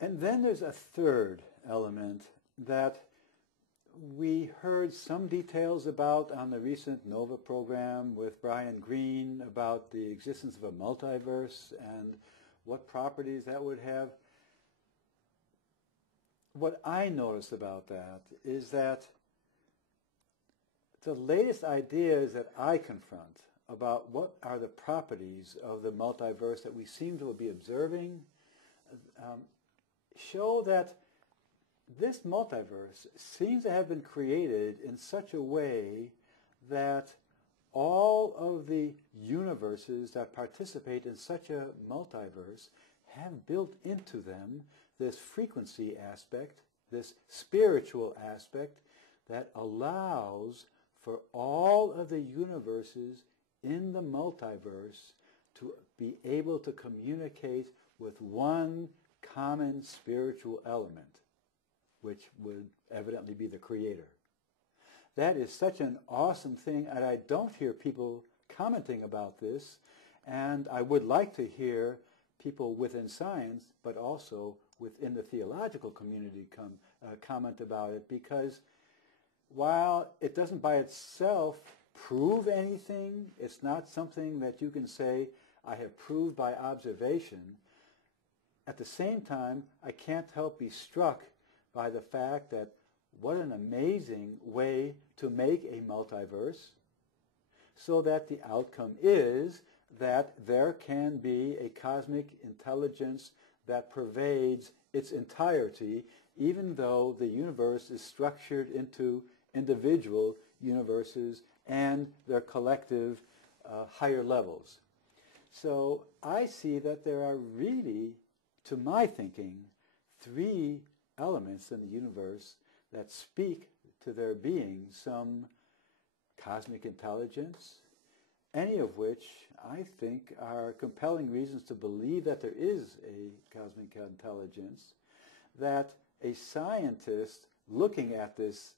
And then there's a third element that we heard some details about on the recent NOVA program with Brian Greene about the existence of a multiverse and what properties that would have. What I notice about that is that the latest ideas that I confront about what are the properties of the multiverse that we seem to be observing show that this multiverse seems to have been created in such a way that all of the universes that participate in such a multiverse have built into them this frequency aspect, this spiritual aspect that allows for all of the universes in the multiverse to be able to communicate with one common spiritual element, which would evidently be the Creator. That is such an awesome thing, and I don't hear people commenting about this, and I would like to hear people within science, but also within the theological community comment about it, because while it doesn't by itself prove anything, it's not something that you can say, I have proved by observation. At the same time, I can't help be struck by the fact that what an amazing way to make a multiverse so that the outcome is that there can be a cosmic intelligence that pervades its entirety, even though the universe is structured into individual universes and their collective higher levels. So I see that there are really, to my thinking, three elements in the universe that speak to there being some cosmic intelligence, any of which I think are compelling reasons to believe that there is a cosmic intelligence, that a scientist looking at this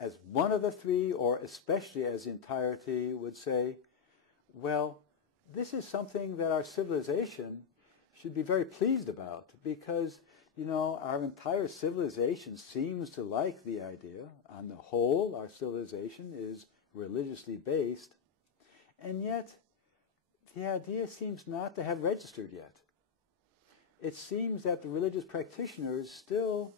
as one of the three, or especially as entirety, would say, well, this is something that our civilization should be very pleased about, because, you know, our entire civilization seems to like the idea. On the whole, our civilization is religiously based, and yet the idea seems not to have registered yet. It seems that the religious practitioners still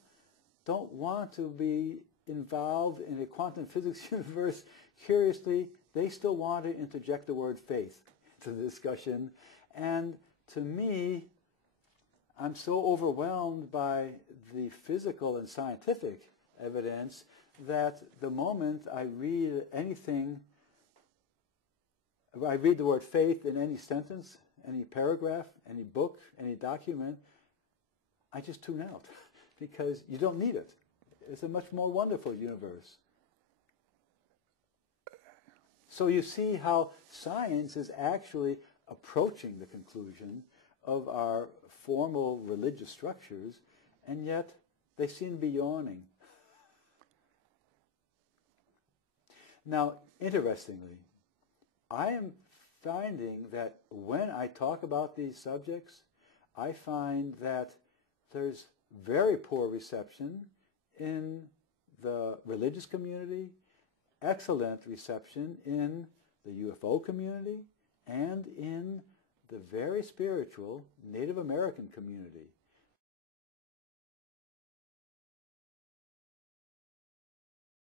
don't want to be involved in a quantum physics universe. Curiously, they still want to interject the word faith into the discussion. And to me, I'm so overwhelmed by the physical and scientific evidence that the moment I read anything, I read the word faith in any sentence, any paragraph, any book, any document, I just tune out because you don't need it. It's a much more wonderful universe. So you see how science is actually approaching the conclusion of our formal religious structures, and yet they seem to be yawning. Now, interestingly, I am finding that when I talk about these subjects, I find that there's very poor reception in the religious community, excellent reception in the UFO community, and in the very spiritual Native American community.